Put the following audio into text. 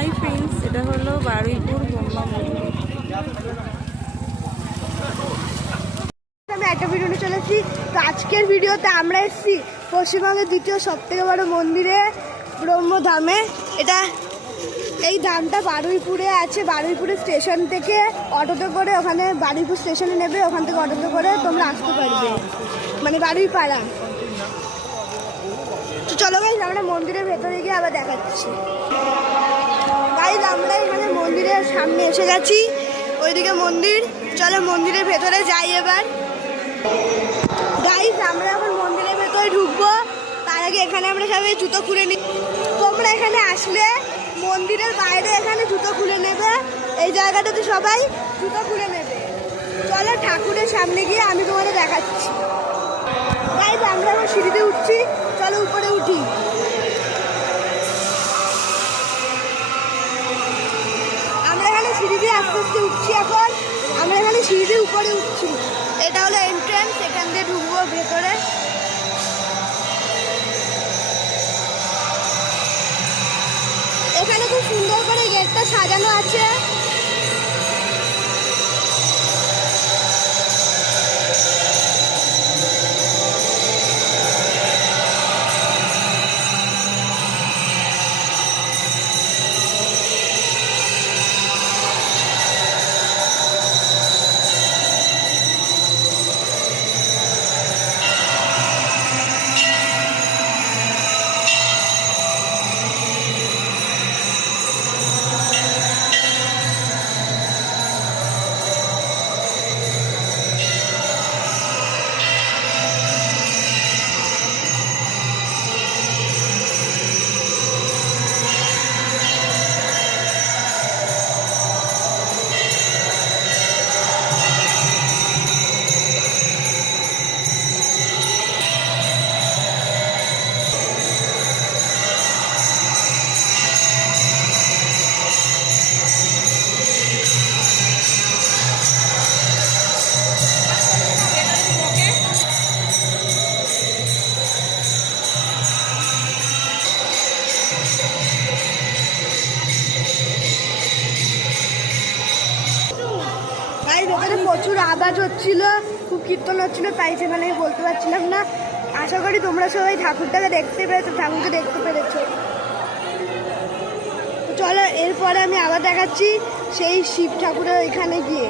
Hi friends, এটা হলো বারুইপুর ব্রহ্মা মন্দির। আমি একটা ভিডিও নিয়ে চলেছি। তো আজকের ভিডিওতে আমরা এসেছি পশ্চিমবঙ্গের দ্বিতীয় সবথেকে বড় মন্দিরে, ব্রহ্মধামে। এটা এই ধামটা বারুইপুরে আছে। বারুইপুরের স্টেশন থেকে অটোতে করে ওখানে বারুইপুর স্টেশনে নেবে, ওখান থেকে অটোতে করে তোমরা আসতে পারবে, মানে বারুইপাড়া। তো চলো গাইজ, আমরা মন্দিরের ভেতরে গিয়ে আবার দেখাচ্ছি। গাইজ, আমরা এখানে মন্দিরের সামনে এসে গেছি, ওইদিকে মন্দির। চলো মন্দিরের ভেতরে যাই এবার। গাইজ, আমরা এখন মন্দিরের ভেতরে ঢুকবো, তার আগে এখানে আমরা সবাই জুতো খুলে নিই। তোমরা এখানে আসলে মন্দিরের বাইরে এখানে জুতো খুলে নেবে, এই জায়গাটাতে সবাই জুতো খুলে নেবে। চলো ঠাকুরের সামনে গিয়ে আমি তোমাদের দেখাচ্ছি। গাইজ, আমরা এখন সিঁড়িতে উঠছি, চলো উপরে উঠি। আমরা এখানে সিঁড়ি দিয়ে আস্তে আস্তে উঠছি। এখন আমরা এখানে সিঁড়ি দিয়ে উপরে উঠছি। এটা হলো এন্ট্রান্স, এখান দিয়ে ঢুকবো ভেতরে। এখানে খুব সুন্দর করে গেটটা সাজানো আছে। ভেতরে প্রচুর আওয়াজ হচ্ছিল, খুব কীর্তন হচ্ছিল, তাই সেখানে বলতে পারছিলাম না। আশা করি তোমরা সবাই ঠাকুরটাকে দেখতে পেরেছো, ঠাকুরকে দেখতে পেরেছো। চলো এরপরে আমি আবার দেখাচ্ছি সেই শিব ঠাকুরের এখানে গিয়ে।